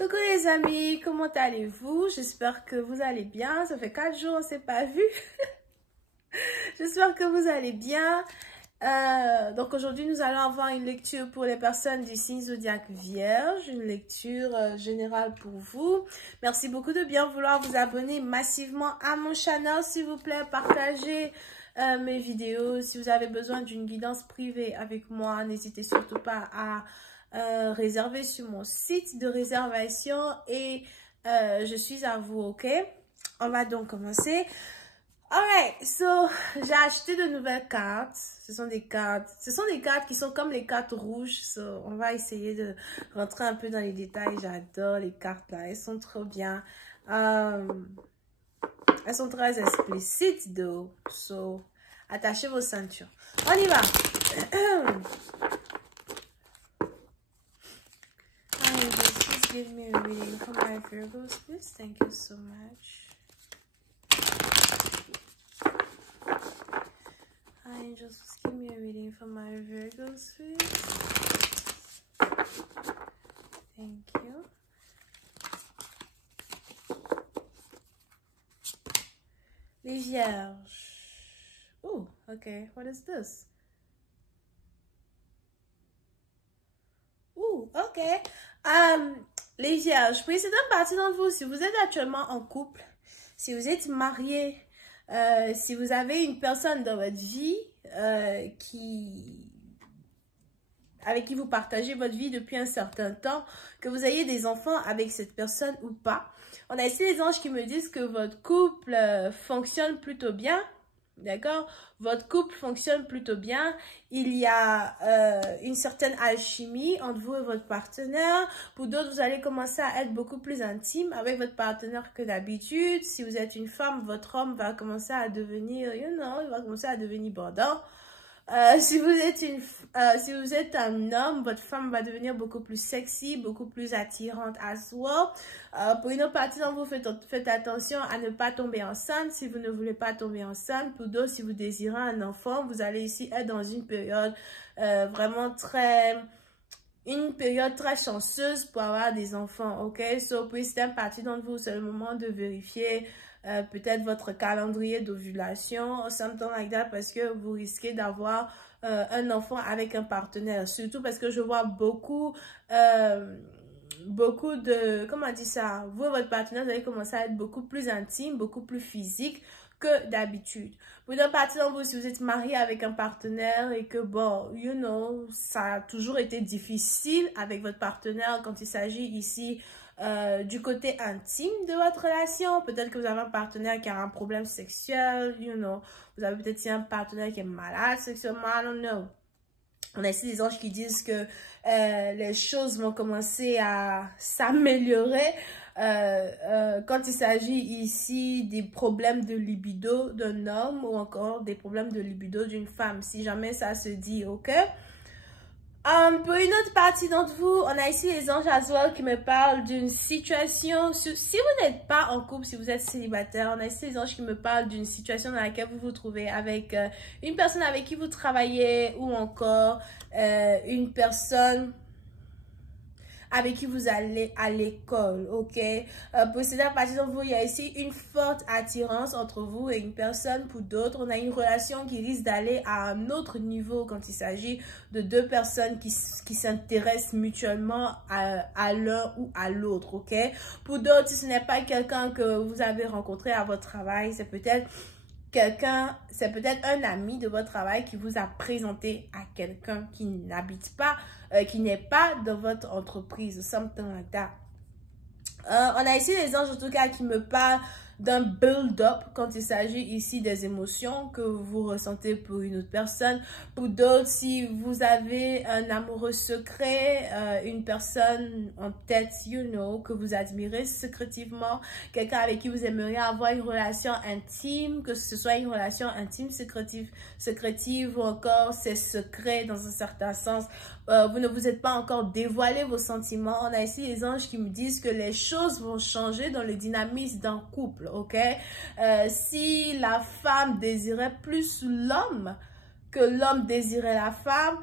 Coucou les amis, comment allez-vous? J'espère que vous allez bien. Ça fait 4 jours, on ne s'est pas vu. J'espère que vous allez bien. Donc aujourd'hui, nous allons avoir une lecture pour les personnes du signe zodiaque Vierge, une lecture générale pour vous. Merci beaucoup de bien vouloir vous abonner massivement à mon channel, s'il vous plaît. Partagez mes vidéos. Si vous avez besoin d'une guidance privée avec moi, n'hésitez surtout pas à réserver sur mon site de réservation et je suis à vous, ok? On va donc commencer. Alright, so j'ai acheté de nouvelles cartes. Ce sont des cartes qui sont comme les cartes rouges. So on va essayer de rentrer un peu dans les détails. J'adore les cartes là, elles sont trop bien. Elles sont très explicites though. So attachez vos ceintures. On y va. Please give me a reading for my Virgos, please. Thank you so much. Hi, angels, please give me a reading for my Virgos, please. Thank you. Les Vierges. Oh, okay. What is this? Ok. Les Vierges, pour certaines parties d'entre vous, si vous êtes actuellement en couple, si vous êtes marié, si vous avez une personne dans votre vie avec qui vous partagez votre vie depuis un certain temps, que vous ayez des enfants avec cette personne ou pas, on a ici les anges qui me disent que votre couple fonctionne plutôt bien. D'accord? Votre couple fonctionne plutôt bien. Il y a une certaine alchimie entre vous et votre partenaire. Pour d'autres, vous allez commencer à être beaucoup plus intime avec votre partenaire que d'habitude. Si vous êtes une femme, votre homme va commencer à devenir, il va commencer à devenir bordant. Si vous êtes un homme, votre femme va devenir beaucoup plus sexy, beaucoup plus attirante as well. Pour une autre partie d'entre vous, faites attention à ne pas tomber enceinte si vous ne voulez pas tomber enceinte. Pour d'autres, si vous désirez un enfant, vous allez ici être dans une période vraiment une période très chanceuse pour avoir des enfants, ok? So, pour certaines parties d'entre vous, c'est le moment de vérifier peut-être votre calendrier d'ovulation, something like that, parce que vous risquez d'avoir un enfant avec un partenaire. Surtout parce que je vois beaucoup de, comment on dit ça, vous et votre partenaire, vous allez commencer à être beaucoup plus intime, beaucoup plus physique que d'habitude. Pour une partie d'entre vous, si vous êtes marié avec un partenaire et que, bon, ça a toujours été difficile avec votre partenaire quand il s'agit ici du côté intime de votre relation. Peut-être que vous avez un partenaire qui a un problème sexuel, vous avez peut-être un partenaire qui est malade sexuellement, I don't know. On a ici des anges qui disent que les choses vont commencer à s'améliorer quand il s'agit ici des problèmes de libido d'un homme ou encore des problèmes de libido d'une femme. Si jamais ça se dit, ok? Pour une autre partie d'entre vous, on a ici les anges as well qui me parlent d'une situation. Si vous n'êtes pas en couple, si vous êtes célibataire, on a ici les anges qui me parlent d'une situation dans laquelle vous vous trouvez avec une personne avec qui vous travaillez ou encore une personne avec qui vous allez à l'école, ok? Pour cette partie d'entre vous, il y a ici une forte attirance entre vous et une personne. Pour d'autres, on a une relation qui risque d'aller à un autre niveau quand il s'agit de deux personnes qui s'intéressent mutuellement à l'un ou à l'autre, ok? Pour d'autres, si ce n'est pas quelqu'un que vous avez rencontré à votre travail, c'est peut-être un ami de votre travail qui vous a présenté à quelqu'un qui n'habite pas, qui n'est pas dans votre entreprise, something like that. On a ici les anges en tout cas qui me parlent d'un build-up quand il s'agit ici des émotions que vous ressentez pour une autre personne. Pour d'autres, si vous avez un amoureux secret, une personne en tête, que vous admirez secrètement, quelqu'un avec qui vous aimeriez avoir une relation intime, que ce soit une relation intime secrétive ou encore c'est secret dans un certain sens. Vous ne vous êtes pas encore dévoilé vos sentiments. On a ici les anges qui me disent que les choses vont changer dans le dynamisme d'un couple, ok? Si la femme désirait plus l'homme que l'homme désirait la femme,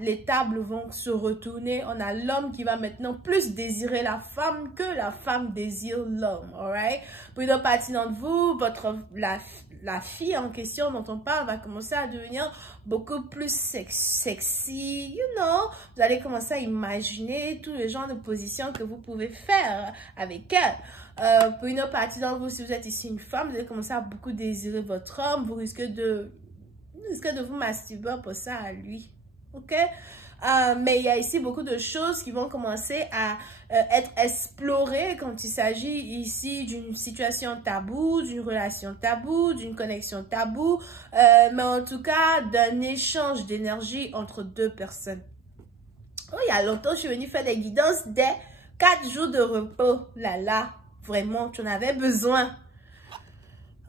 les tables vont se retourner. On a l'homme qui va maintenant plus désirer la femme que la femme désire l'homme, alright? Pour une partie d'entre vous, la fille en question dont on parle va commencer à devenir beaucoup plus sexy, you know. Vous allez commencer à imaginer tous les genres de positions que vous pouvez faire avec elle. Pour une autre partie d'entre vous, si vous êtes ici une femme, vous allez commencer à beaucoup désirer votre homme. Vous risquez de vous masturber pour ça à lui, ok? Mais il y a ici beaucoup de choses qui vont commencer à être explorées quand il s'agit ici d'une situation taboue, d'une relation taboue, d'une connexion taboue, mais en tout cas d'un échange d'énergie entre deux personnes. Oh, il y a longtemps, je suis venue faire des guidances des 4 jours de repos. Là, vraiment, tu en avais besoin.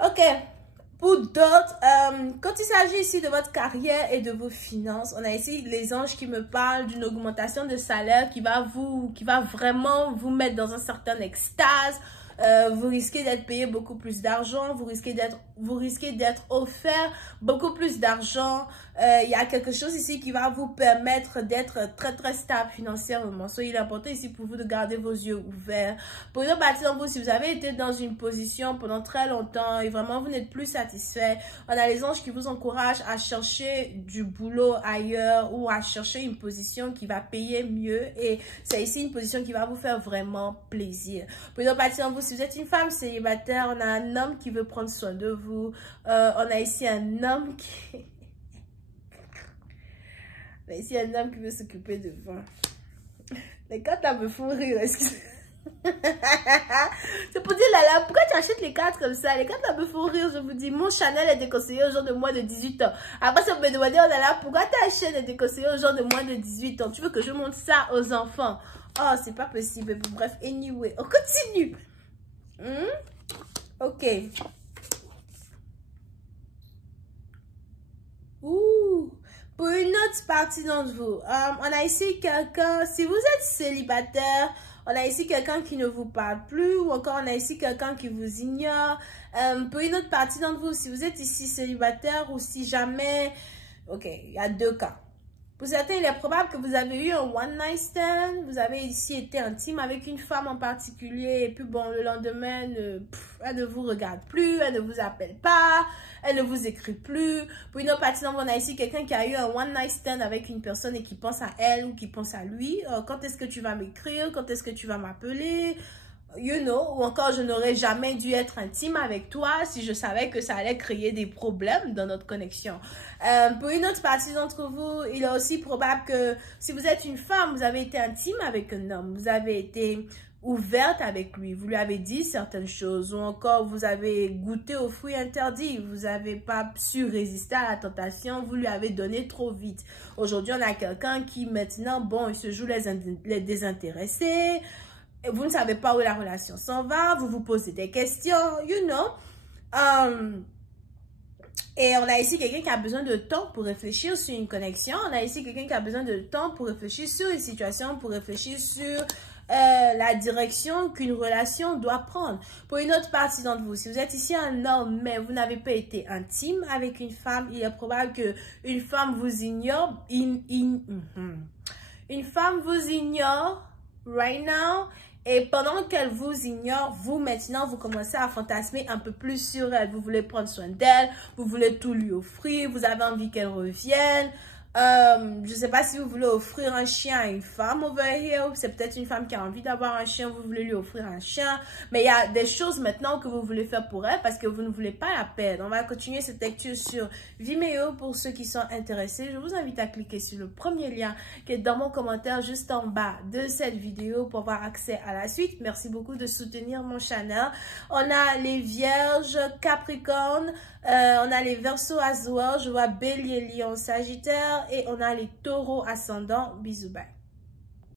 Ok. Pour d'autres, quand il s'agit ici de votre carrière et de vos finances, on a ici les anges qui me parlent d'une augmentation de salaire qui va vraiment vous mettre dans un certain extase. Vous risquez d'être payé beaucoup plus d'argent, vous risquez d'être offert beaucoup plus d'argent. Il y a quelque chose ici qui va vous permettre d'être très très stable financièrement. Soyez important ici pour vous de garder vos yeux ouverts. Pour une partie d'entre vous, si vous avez été dans une position pendant très longtemps et vraiment vous n'êtes plus satisfait, on a les anges qui vous encouragent à chercher du boulot ailleurs ou à chercher une position qui va payer mieux, et c'est ici une position qui va vous faire vraiment plaisir. Pour une partie d'entre vous, si vous êtes une femme célibataire, on a un homme qui veut prendre soin de vous. On a ici un homme qui... Mais ici, un homme qui veut s'occuper de vous. Les cartes là me font rire. C'est pour dire, là, pourquoi tu achètes les cartes comme ça? Les cartes là me font rire, je vous dis. Mon Chanel est déconseillé aux gens de moins de 18 ans. Après, ça me demandait, oh là là, pourquoi ta chaîne est déconseillée aux gens de moins de 18 ans? Tu veux que je montre ça aux enfants? Oh, c'est pas possible. Bref, anyway, on continue. Ok. Ouh. Pour une autre partie d'entre vous, on a ici quelqu'un, si vous êtes célibataire, on a ici quelqu'un qui ne vous parle plus, ou encore on a ici quelqu'un qui vous ignore. Pour une autre partie d'entre vous, si vous êtes ici célibataire ou si jamais... Ok, il y a 2 cas. Pour certains, il est probable que vous avez eu un one night stand, vous avez ici été intime avec une femme en particulier, et puis bon, le lendemain, elle ne vous regarde plus, elle ne vous appelle pas, elle ne vous écrit plus. Pour une autre partie, on a ici quelqu'un qui a eu un one night stand avec une personne et qui pense à elle ou qui pense à lui. Quand est-ce que tu vas m'écrire? Quand est-ce que tu vas m'appeler? You know, ou encore je n'aurais jamais dû être intime avec toi si je savais que ça allait créer des problèmes dans notre connexion. Pour une autre partie d'entre vous, il est aussi probable que si vous êtes une femme, vous avez été intime avec un homme, vous avez été ouverte avec lui, vous lui avez dit certaines choses, ou encore vous avez goûté aux fruits interdits, vous n'avez pas su résister à la tentation, vous lui avez donné trop vite. Aujourd'hui, on a quelqu'un qui maintenant, bon, il se joue les désintéressés. Vous ne savez pas où la relation s'en va, vous vous posez des questions, you know. Et on a ici quelqu'un qui a besoin de temps pour réfléchir sur une connexion. On a ici quelqu'un qui a besoin de temps pour réfléchir sur une situation, pour réfléchir sur la direction qu'une relation doit prendre. Pour une autre partie d'entre vous, si vous êtes ici un homme, mais vous n'avez pas été intime avec une femme, il est probable qu'une femme vous ignore. Une femme vous ignore right now. Et pendant qu'elle vous ignore, vous maintenant, vous commencez à fantasmer un peu plus sur elle. Vous voulez prendre soin d'elle, vous voulez tout lui offrir, vous avez envie qu'elle revienne. Je ne sais pas si vous voulez offrir un chien à une femme over here. C'est peut-être une femme qui a envie d'avoir un chien, vous voulez lui offrir un chien. Mais il y a des choses maintenant que vous voulez faire pour elle parce que vous ne voulez pas la perdre. On va continuer cette lecture sur Vimeo pour ceux qui sont intéressés. Je vous invite à cliquer sur le premier lien qui est dans mon commentaire juste en bas de cette vidéo pour avoir accès à la suite. Merci beaucoup de soutenir mon channel. On a les Vierges, Capricorne, on a les Verseaux Azur, je vois Bélier, Lion, Sagittaire et on a les Taureaux ascendants. Bisous, bye.